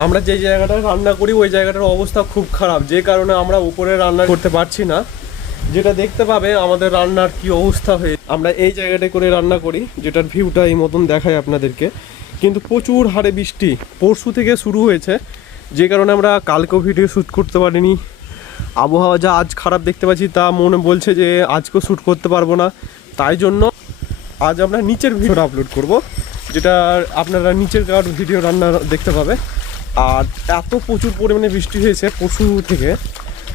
আমরা যে জায়গাটা রান্না করি ওই জায়গাটার অবস্থা খুব খারাপ, যে কারণে আমরা উপরে রান্না করতে পারছি না। যেটা দেখতে পাবে আমাদের রান্নার কি অবস্থা হয়ে, আমরা এই জায়গাটায় করে রান্না করি, যেটার ভিউটা এই মতন দেখায় আপনাদেরকে। কিন্তু প্রচুর হারে বৃষ্টি পরশু থেকে শুরু হয়েছে, যে কারণে আমরা কালকেও ভিডিও শ্যুট করতে পারিনি। আবহাওয়া যা আজ খারাপ দেখতে পাচ্ছি, তা মনে বলছে যে আজকেও শ্যুট করতে পারবো না। তাই জন্য আজ আমরা নিচের ভিডিওটা আপলোড করব, যেটা আপনারা নিচের কার ভিডিও রান্না দেখতে পাবে। আর এত প্রচুর পরিমাণে বৃষ্টি হয়েছে পরশু থেকে,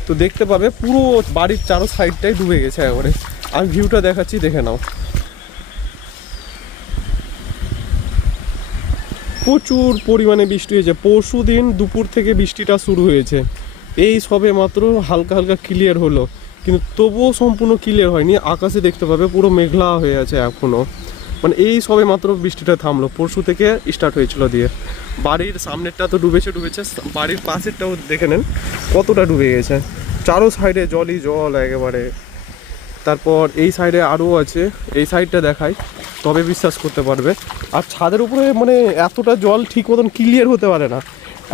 তো দেখতে পাবে পুরো বাড়ির চারো সাইডটাই ডুবে গেছে একবারে। আমি ভিউটা দেখাচ্ছি, দেখে নাও। প্রচুর পরিমাণে বৃষ্টি হয়েছে, পরশু দিন দুপুর থেকে বৃষ্টিটা শুরু হয়েছে। এই সবে মাত্র হালকা হালকা ক্লিয়ার হলো, কিন্তু তবুও সম্পূর্ণ ক্লিয়ার হয়নি। আকাশে দেখতে পাবে পুরো মেঘলা হয়ে আছে এখনও, মানে এই সবে মাত্র বৃষ্টিটা থামলো। পরশু থেকে স্টার্ট হয়েছিল দিয়ে। বাড়ির সামনেরটা তো ডুবেছে, বাড়ির পাশেরটাও দেখে নেন কতটা ডুবে গেছে। চারো সাইডে জলই জল একেবারে। তারপর এই সাইডে আরও আছে, এই সাইডটা দেখাই তবে বিশ্বাস করতে পারবে। আর ছাদের উপরে মানে এতটা জল ঠিক মতন ক্লিয়ার হতে পারে না,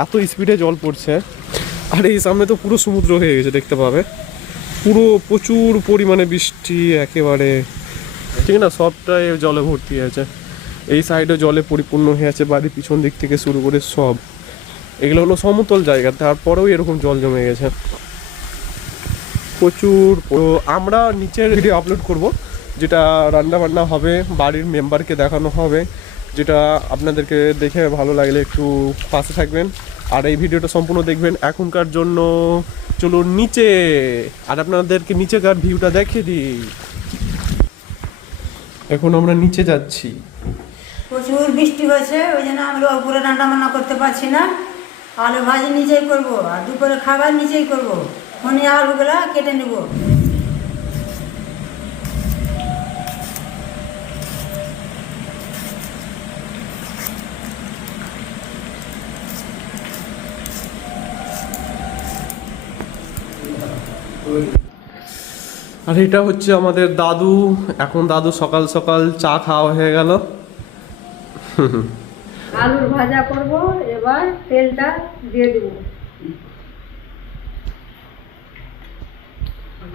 এত স্পিডে জল পড়ছে। আর এই সামনে তো পুরো সমুদ্র হয়ে গেছে, দেখতে পাবে পুরো প্রচুর পরিমাণে বৃষ্টি একেবারে, ঠিক না? সবটাই জলে ভর্তি আছে। এই সাইডে জলে পরিপূর্ণ হয়ে আছে, বাড়ির পিছন দিক থেকে শুরু করে সব। এগুলো হলো সমতল জায়গা, তারপরেও এরকম জল জমে গেছে প্রচুর। আমরা নিচের ভিডিও আপলোড করব, যেটা রান্না বান্না হবে, বাড়ির মেম্বারকে দেখানো হবে, যেটা আপনাদেরকে দেখে ভালো লাগলে একটু পাশে থাকবেন আর এই ভিডিওটা সম্পূর্ণ দেখবেন। এখনকার জন্য চলুন নিচে, আর আপনাদেরকে নিচেকার ভিউটা দেখিয়ে দিই। এখন আমরা নিচে যাচ্ছি। প্রচুর বৃষ্টি হয়েছে, ওই জন্য আমরা উপরে রান্না বান্না করতে পারছি না। আলু ভাজি নিচেই করব, আর দুপুরে খাবার নিচেই করব। ফোনে আলুগুলা কেটে নেব। আর এটা হচ্ছে আমাদের দাদু। এখন দাদু সকাল সকাল চা খাওয়া হয়ে গেল। আলুর ভাজা করব, এবার তেলটা দিয়ে দেব।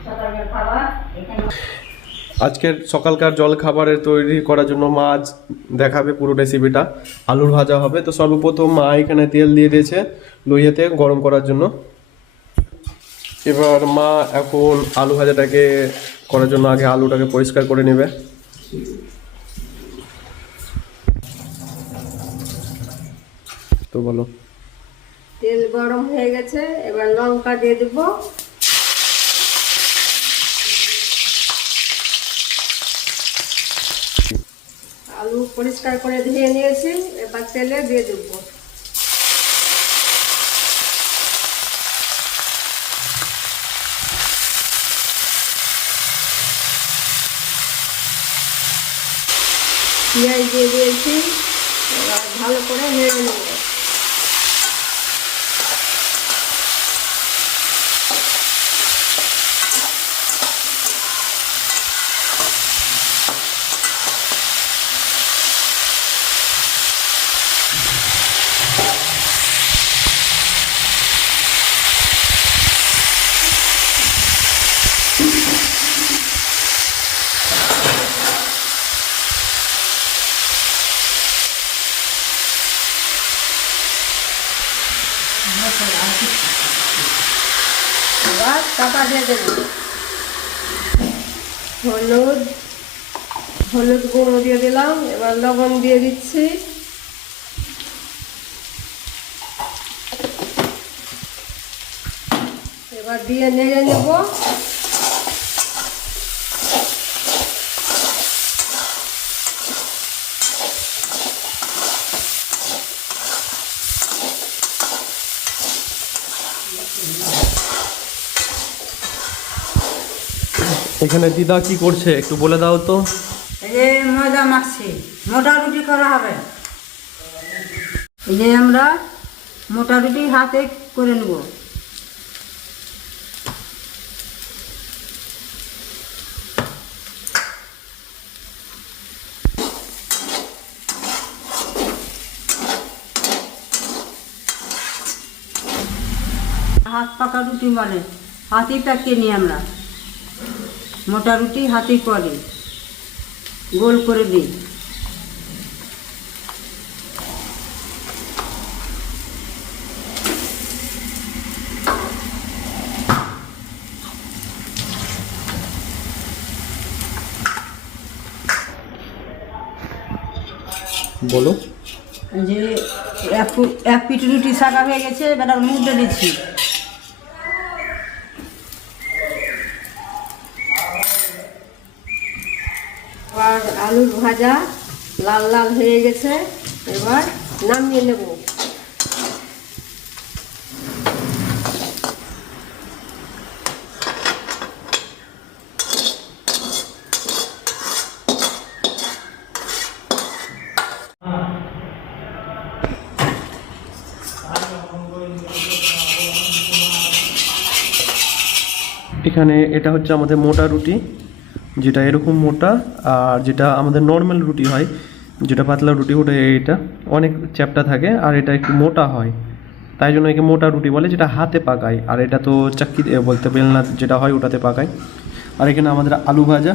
সকালের খাবার এখানে। আজকের সকালকার জল খাবারের তৈরি করার জন্য মাছ দেখাবে পুরো রেসিপিটা। আলুর ভাজা হবে। তো সর্বপ্রথম মা এখানে তেল দিয়ে দিয়েছে লইয়াতে গরম করার জন্য। এবার মা এখন আলু ভাজাটাকে করার জন্য আগে আলুটাকে পরিষ্কার করে নেবে। তো বলো। তেল গরম হয়ে গেছে, এবার লঙ্কা দিয়ে দেব। আলু পরিষ্কার করে ধুয়ে নিয়েছি, এবার তেলে দিয়ে দেব। পেঁয়াজ দিয়ে দিয়েছি, এবার ভালো করে নেড়ে নেব। এবার চাপা দিয়ে দেবো। হলুদ গুঁড়ো দিয়ে দিলাম, এবার লবণ দিয়ে দিচ্ছি। এবার দিয়ে নেড়ে নেব। এখানে দিদা কি করছে একটু বলে দাও তো। এই যে ময়দা মাখছি, মোটা রুটি করা হবে। এই যে আমরা মোটা রুটি হাতে করে নেব। হাত পাকা রুটি বলে, হাতেই পাকিয়ে নিই আমরা। মোটা রুটি হাতেই করি, গোল করে দিই। বলো। যে এক পিঠ রুটি শাকা হয়ে গেছে, এবার মুড়ে দিচ্ছি। আর আলুর ভাজা লাল লাল হয়ে গেছে, এবার নামিয়ে নেব। এখানে এটা হচ্ছে আমাদের মোটা রুটি, যেটা এরকম মোটা, আর যেটা আমাদের নর্মাল রুটি হয়, যেটা পাতলা রুটি, ওটা এটা অনেক চ্যাপ্টা থাকে, আর এটা একটু মোটা হয়, তাই জন্য একে মোটা রুটি বলে, যেটা হাতে পাকায়। আর এটা তো চাক্কি বলতে বেলনা যেটা হয় ওটাতে পাকায়। আর এখানে আমাদের আলু ভাজা।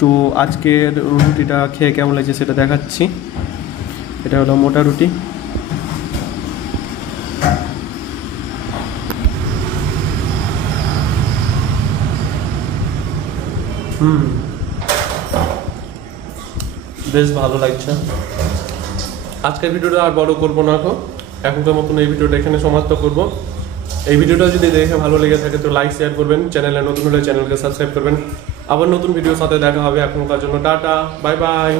তো আজকের রুটিটা খেয়ে কেমন লাগছে সেটা দেখাচ্ছি। এটা হলো মোটা রুটি। বেশ ভালো লাগছে। আজকের ভিডিওটা আর বড় করবো না, এখনকার মতন এই ভিডিওটা এখানে সমাপ্ত করব। এই ভিডিওটা যদি দেখে ভালো লেগে থাকে তো লাইক শেয়ার করবেন, চ্যানেলে নতুন হলে চ্যানেলকে সাবস্ক্রাইব করবেন। আবার নতুন ভিডিওর সাথে দেখা হবে। এখনকার জন্য টাটা, বাই বাই।